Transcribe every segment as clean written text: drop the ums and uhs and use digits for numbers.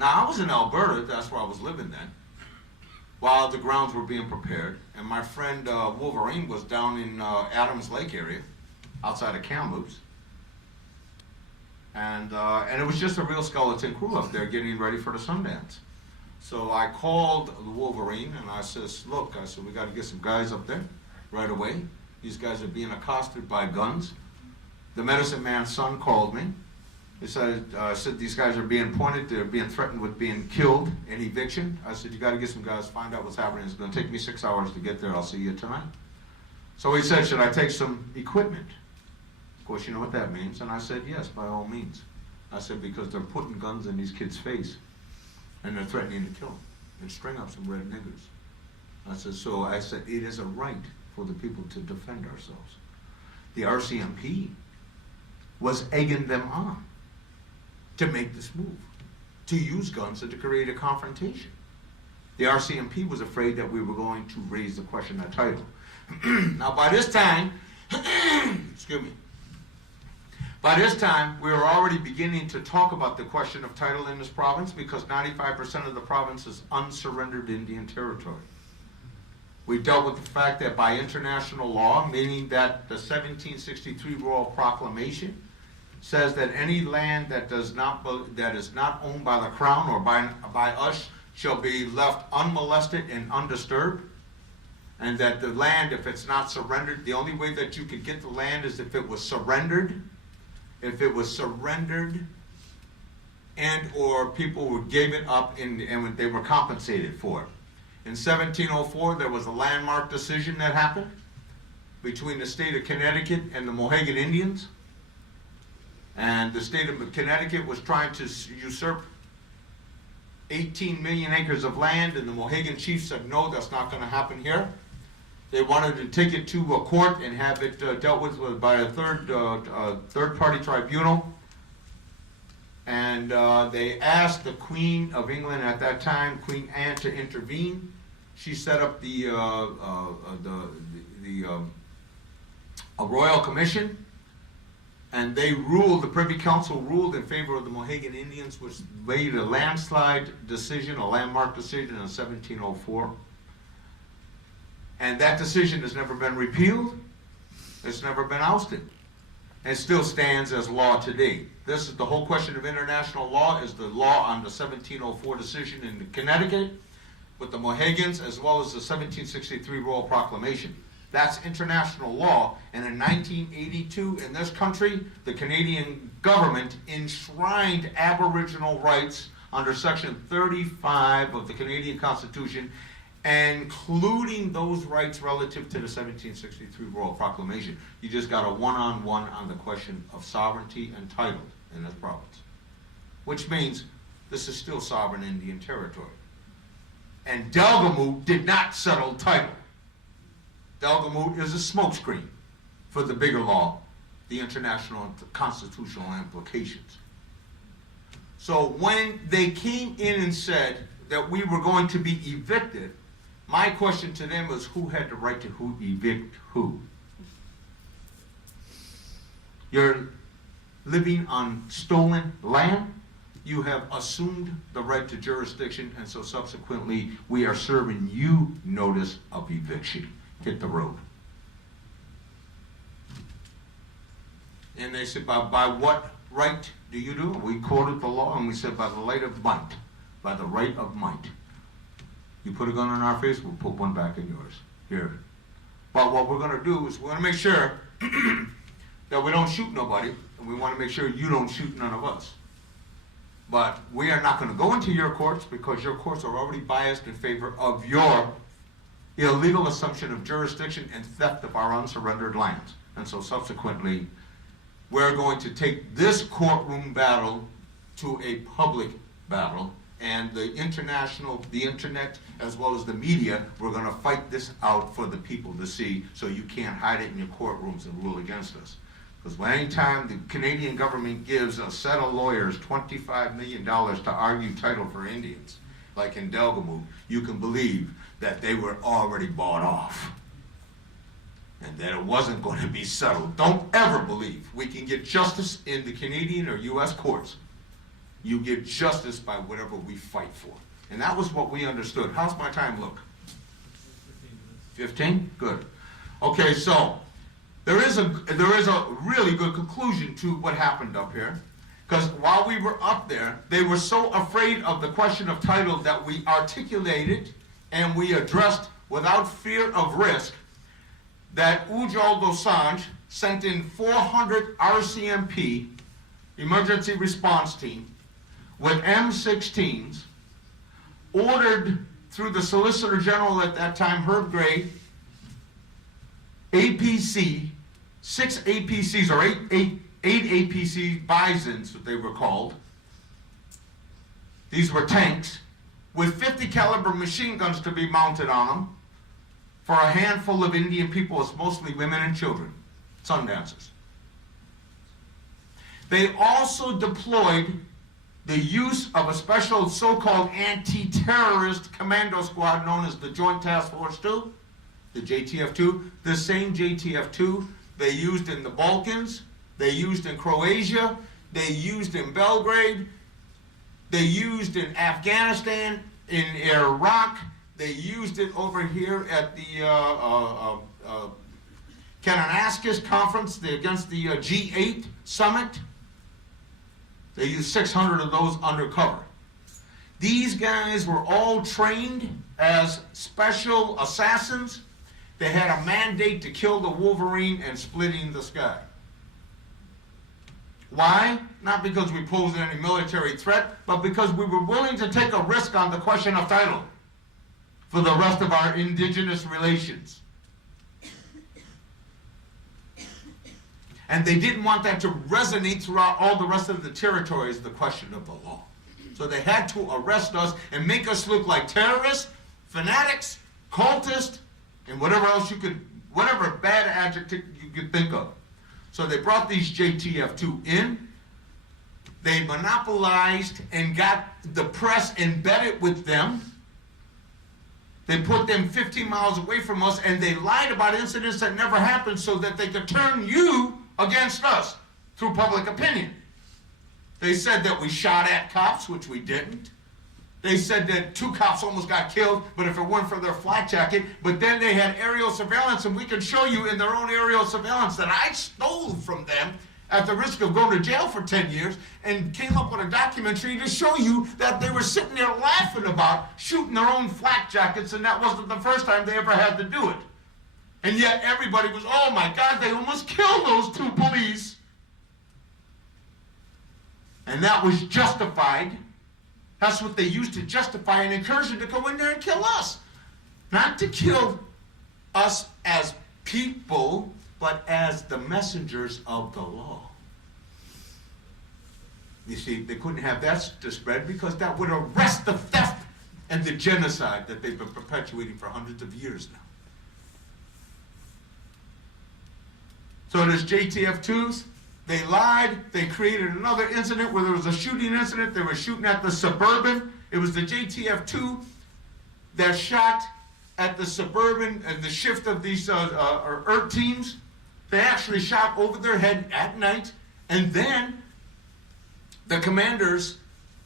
Now, I was in Alberta, that's where I was living then, while the grounds were being prepared, and my friend Wolverine was down in Adams Lake area, outside of Kamloops, and it was just a real skeleton crew up there getting ready for the Sundance. So I called the Wolverine, and I says, look, I said, we got to get some guys up there right away. These guys are being accosted by guns. The medicine man's son called me. He said, these guys are being pointed, they're being threatened with being killed in eviction. I said, you got to get some guys, find out what's happening. It's going to take me 6 hours to get there. I'll see you tonight. So he said, should I take some equipment? Of course, you know what that means. And I said, yes, by all means. I said, because they're putting guns in these kids' face, and they're threatening to kill them and string up some red niggers. I said, it is a right for the people to defend ourselves. The RCMP was egging them on to make this move, to use guns and to create a confrontation. The RCMP was afraid that we were going to raise the question of title. Now, by this time, excuse me, by this time, we were already beginning to talk about the question of title in this province because 95% of the province is unsurrendered Indian territory. We dealt with the fact that by international law, meaning that the 1763 Royal Proclamation says that any land that is not owned by the Crown or by us shall be left unmolested and undisturbed, and that the land, if it's not surrendered, the only way that you could get the land is if it was surrendered. If it was surrendered and or people gave it up and they were compensated for it. In 1704, there was a landmark decision that happened between the state of Connecticut and the Mohegan Indians. And the state of Connecticut was trying to usurp 18 million acres of land, and the Mohegan chiefs said, no, that's not going to happen here. They wanted to take it to a court and have it dealt with by a third-party tribunal. And they asked the Queen of England at that time, Queen Anne, to intervene. She set up a royal commission, and they ruled, the Privy Council ruled in favor of the Mohegan Indians, which made a landslide decision, a landmark decision in 1704. And that decision has never been repealed. It's never been ousted. And still stands as law today. This is the whole question of international law, is the law on the 1704 decision in Connecticut with the Mohegans, as well as the 1763 Royal Proclamation. That's international law. And in 1982, in this country, the Canadian government enshrined Aboriginal rights under Section 35 of the Canadian Constitution, including those rights relative to the 1763 Royal Proclamation. You just got a one-on-one on the question of sovereignty and title in this province, which means this is still sovereign Indian territory. And Delgamuukw did not settle title. Delgamuukw is a smokescreen for the bigger law, the international and constitutional implications. So when they came in and said that we were going to be evicted, my question to them was, who had the right to evict who? You're living on stolen land. You have assumed the right to jurisdiction, and so subsequently we are serving you notice of eviction. Hit the road. And they said, by what right do you do it? We quoted the law, and we said, by the right of might. By the right of might. You put a gun in our face, we'll put one back in yours. Here. But what we're going to do is we're going to make sure that we don't shoot nobody, and we want to make sure you don't shoot none of us. But we are not going to go into your courts because your courts are already biased in favor of your illegal assumption of jurisdiction and theft of our unsurrendered lands. And so subsequently, we're going to take this courtroom battle to a public battle. And the internet, as well as the media, we're going to fight this out for the people to see, so you can't hide it in your courtrooms and rule against us. Because any time the Canadian government gives a set of lawyers $25 million to argue title for Indians, like in Delgamuukw, you can believe that they were already bought off and that it wasn't going to be settled. Don't ever believe we can get justice in the Canadian or U.S. courts You get justice by whatever we fight for. And that was what we understood. How's my time look? 15? Good. Okay, so there is a really good conclusion to what happened up here. Because while we were up there, they were so afraid of the question of title that we articulated and we addressed without fear of risk that Untold sent in 400 RCMP, emergency response team, with M16s, ordered through the Solicitor General at that time, Herb Gray, APC, 6 APCs, or eight APC Bisons, what they were called. These were tanks with 50 caliber machine guns to be mounted on them for a handful of Indian people, it's mostly women and children, sun dancers. They also deployed the use of a special so-called anti-terrorist commando squad known as the Joint Task Force 2, the JTF-2, the same JTF-2 they used in the Balkans, they used in Croatia, they used in Belgrade, they used in Afghanistan, in Iraq, they used it over here at the Kananaskis conference against the G8 summit. They used 600 of those undercover. These guys were all trained as special assassins. They had a mandate to kill the Wolverine and splitting the sky. Why? Not because we posed any military threat, but because we were willing to take a risk on the question of title for the rest of our indigenous relations. And they didn't want that to resonate throughout all the rest of the territories, the question of the law. So they had to arrest us and make us look like terrorists, fanatics, cultists, and whatever else whatever bad adjective you could think of. So they brought these JTF-2 in. They monopolized and got the press embedded with them. They put them 15 miles away from us, and they lied about incidents that never happened so that they could turn you against us through public opinion. They said that we shot at cops, which we didn't. They said that 2 cops almost got killed, but if it weren't for their flak jacket, but then they had aerial surveillance, and we could show you in their own aerial surveillance that I stole from them at the risk of going to jail for 10 years and came up with a documentary to show you that they were sitting there laughing about shooting their own flak jackets, and that wasn't the first time they ever had to do it. And yet everybody was, oh my God, they almost killed those 2 police. And that was justified. That's what they used to justify an incursion to go in there and kill us. Not to kill us as people, but as the messengers of the law. You see, they couldn't have that to spread because that would arrest the theft and the genocide that they've been perpetuating for hundreds of years now. So there's JTF-2s. They lied. They created another incident where there was a shooting incident. They were shooting at the Suburban. It was the JTF-2 that shot at the Suburban and the shift of these ERT teams. They actually shot over their head at night. And then the commanders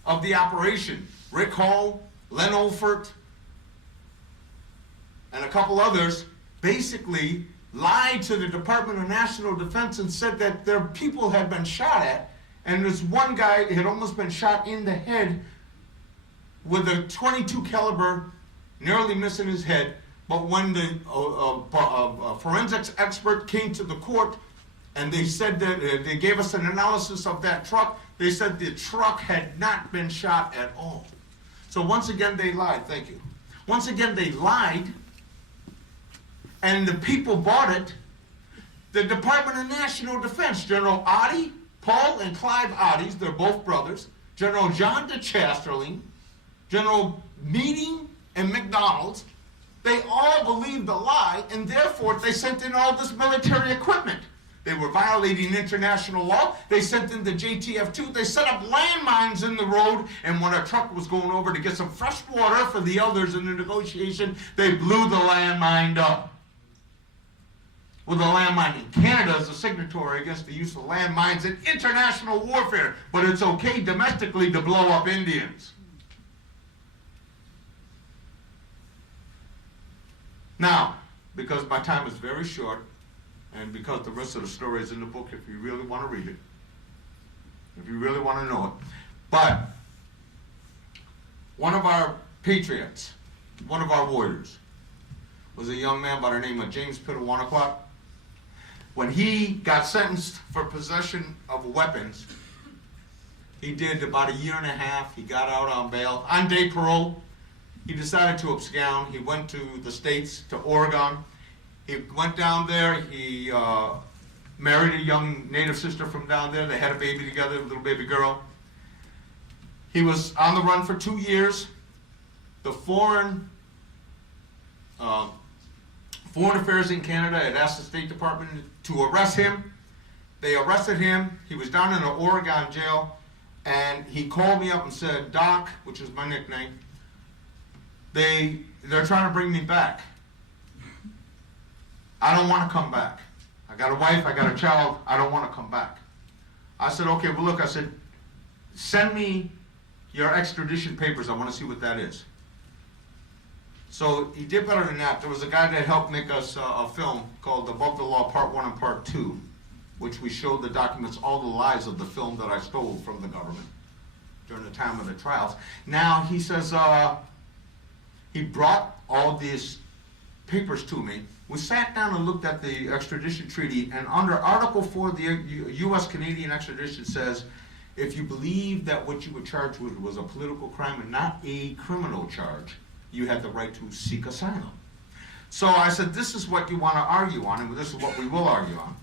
of the operation, Rick Hall, Len Olfert, and a couple others, basically lied to the Department of National Defense and said that their people had been shot at, and this one guy had almost been shot in the head with a .22 caliber, narrowly missing his head. But when the forensics expert came to the court and they said that they gave us an analysis of that truck, they said the truck had not been shot at all. So once again they lied. Thank you. Once again they lied. And the people bought it. The Department of National Defense, General Oddie, Paul and Clive Oddies, they're both brothers, General John DeChasterling, General Meading and McDonald's, they all believed the lie, and therefore they sent in all this military equipment. They were violating international law. They sent in the JTF-2. They set up landmines in the road, and when a truck was going over to get some fresh water for the elders in the negotiation, they blew the landmine up. with a landmine. And Canada is a signatory against the use of landmines in international warfare, but it's okay domestically to blow up Indians. Now, because my time is very short, and because the rest of the story is in the book if you really want to read it, if you really want to know it, but one of our patriots, one of our warriors, was a young man by the name of James Pitawanakwat. When he got sentenced for possession of weapons, he did about 1.5 years. He got out on bail, on day parole. He decided to abscond. He went to the States, to Oregon. He went down there. He married a young native sister from down there. They had a baby together, a little baby girl. He was on the run for 2 years. The Foreign Affairs in Canada had asked the State Department to arrest him. They arrested him. He was down in an Oregon jail, and he called me up and said, "Doc," which is my nickname, they're trying to bring me back. I don't want to come back. I got a wife, I got a child, I don't want to come back. I said, okay, well look, I said, send me your extradition papers, I want to see what that is. So he did better than that. There was a guy that helped make us a film called Above the Law Part 1 and Part 2, which we showed the documents, all the lies of the film that I stole from the government during the time of the trials. Now he says, he brought all these papers to me. We sat down and looked at the extradition treaty, and under Article 4 of the U.S.-Canadian extradition says, if you believe that what you were charged with was a political crime and not a criminal charge, you had the right to seek asylum. So I said, this is what you want to argue on, and this is what we will argue on.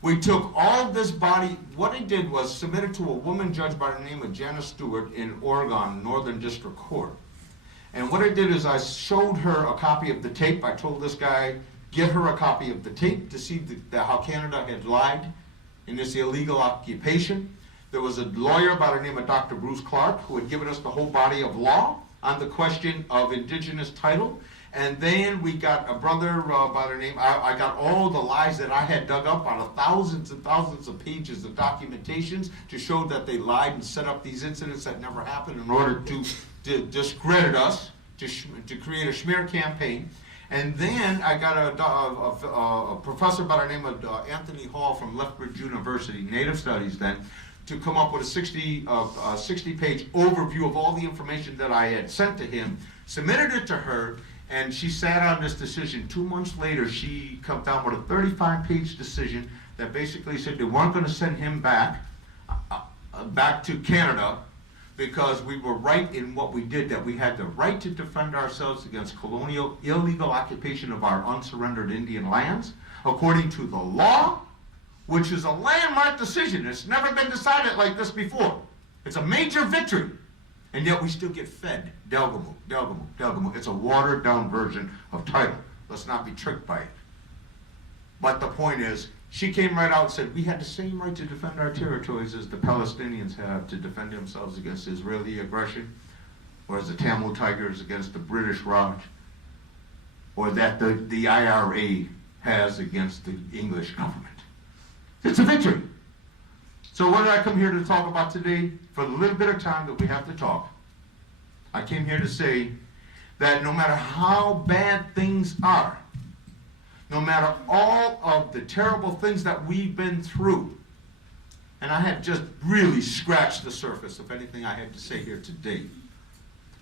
We took all this body, what I did was submit it to a woman judge by the name of Janice Stewart in Oregon, Northern District Court. And what I did is I showed her a copy of the tape. I told this guy, get her a copy of the tape to see how Canada had lied in this illegal occupation. There was a lawyer by the name of Dr. Bruce Clark who had given us the whole body of law on the question of indigenous title. And then we got a brother by the name, I got all the lies that I had dug up out of thousands and thousands of pages of documentations to show that they lied and set up these incidents that never happened in order to discredit us, to create a smear campaign. And then I got a professor by the name of Anthony Hall from Lethbridge University, Native Studies then, to come up with a 60-page overview of all the information that I had sent to him, submitted it to her, and she sat on this decision. 2 months later, she come down with a 35-page decision that basically said they weren't going to send him back to Canada because we were right in what we did, that we had the right to defend ourselves against colonial illegal occupation of our unsurrendered Indian lands, according to the law, which is a landmark decision. It's never been decided like this before. It's a major victory. And yet we still get fed Delgamu, Delgamu, Delgamu. It's a watered down version of title. Let's not be tricked by it. But the point is, she came right out and said, we had the same right to defend our territories as the Palestinians have to defend themselves against Israeli aggression, or as the Tamil Tigers against the British Raj, or that the IRA has against the English government. It's a victory. So what did I come here to talk about today? For the little bit of time that we have to talk, I came here to say that no matter how bad things are, no matter all of the terrible things that we've been through, and I have just really scratched the surface of anything I had to say here today,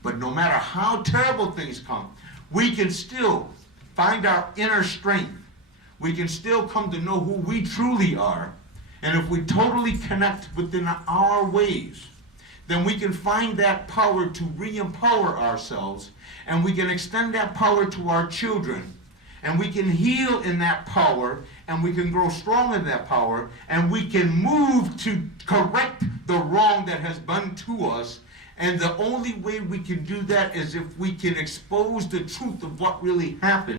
but no matter how terrible things come, we can still find our inner strength. We can still come to know who we truly are. And if we totally connect within our ways, then we can find that power to re-empower ourselves, and we can extend that power to our children, and we can heal in that power, and we can grow strong in that power, and we can move to correct the wrong that has been to us. And the only way we can do that is if we can expose the truth of what really happened